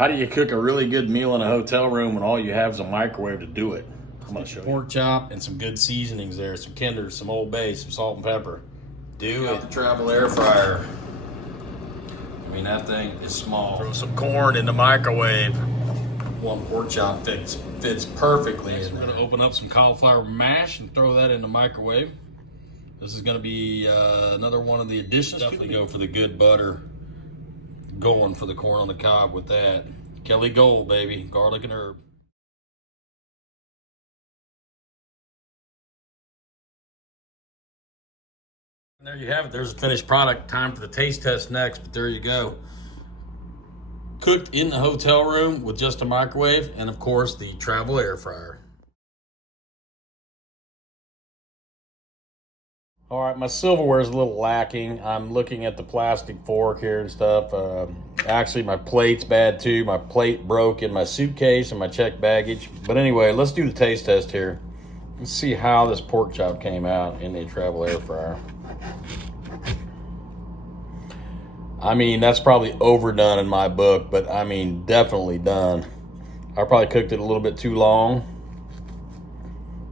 How do you cook a really good meal in a hotel room when all you have is a microwave to do it? I'm gonna show you. Pork chop and some good seasonings there, some Kinders, some Old Bay, some salt and pepper. Do it. The travel air fryer. I mean, that thing is small. Throw some corn in the microwave. One pork chop fits perfectly in there. We're gonna open up some cauliflower mash and throw that in the microwave. This is gonna be another one of the additions. Definitely go for the good butter. Going for the corn on the cob with that. Kelly Gold, baby, garlic and herb. And there you have it. There's a finished product. Time for the taste test next, but there you go. Cooked in the hotel room with just a microwave and, of course, the travel air fryer. All right, my silverware is a little lacking. I'm looking at the plastic fork here and stuff. Actually, my plate's bad too. My plate broke in my suitcase and my checked baggage. But anyway, let's do the taste test here. Let's see how this pork chop came out in the travel air fryer. I mean, that's probably overdone in my book, but I mean, definitely done. I probably cooked it a little bit too long.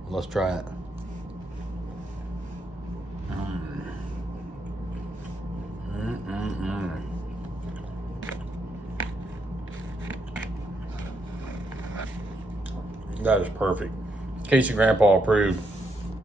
Let's try it. That is perfect. Casey Grandpa approved.